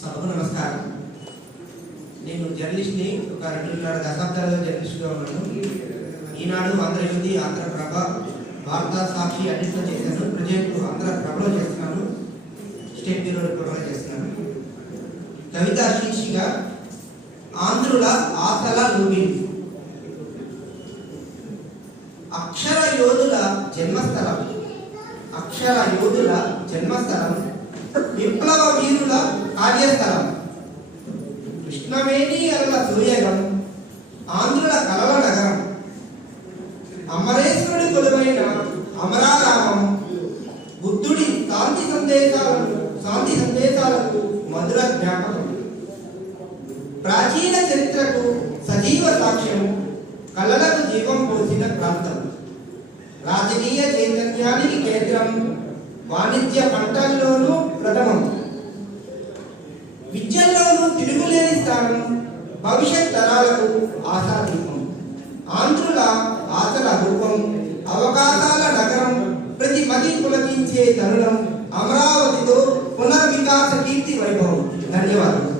సభకు నమస్కారం. నేను జర్నలిస్ట్ని, ఒక 2.5 దశాబ్దాలుగా జర్నలిస్ట్గా ఉన్నాను. ఈనాడు, ఆంధ్రజ్యోతి, ఆంధ్రప్రభ, వార్తా సాక్షి అన్నింటిలో చేశాను. ప్రజెంట్ ఆంధ్రప్రభలో చేస్తున్నాను, స్టేట్ బ్యూరో రిపోర్టర్గా చేస్తున్నాను. కవిత శీర్షిక ఆంధ్రుల ఆశల లూబిని. అక్షర యోధుల జన్మస్థలం, అక్షర యోధుల జన్మస్థలం, విప్లవ వీరుల కార్యస్థలం, కృష్ణవేణి అరుల సూయగం, ఆంధ్రుల కలల నగరం, అమరేశ్వరుడి కొలువైన అమరారామం, బుద్ధుడి శాంతి సందేశాలకు మధుర జ్ఞాపకం, ప్రాచీన చరిత్రకు సజీవ సాక్ష్యము, కళలకు జీవం పోసిన ప్రాంతం, రాజకీయ చైతన్యానికి కేంద్రం, వాణిజ్య పంటల్లోనూ ప్రథమం, విద్యల్లోనూ తిరుగులేని స్థానం, భవిష్యత్ తరాలకు ఆశాదీపం, ఆంధ్రుల ఆశల రూపం, అవకాశాల నగరం, ప్రతి మది పులకించే తరుణం, అమరావతితో పునర్వికాస కీర్తి వైభవం. ధన్యవాదాలు.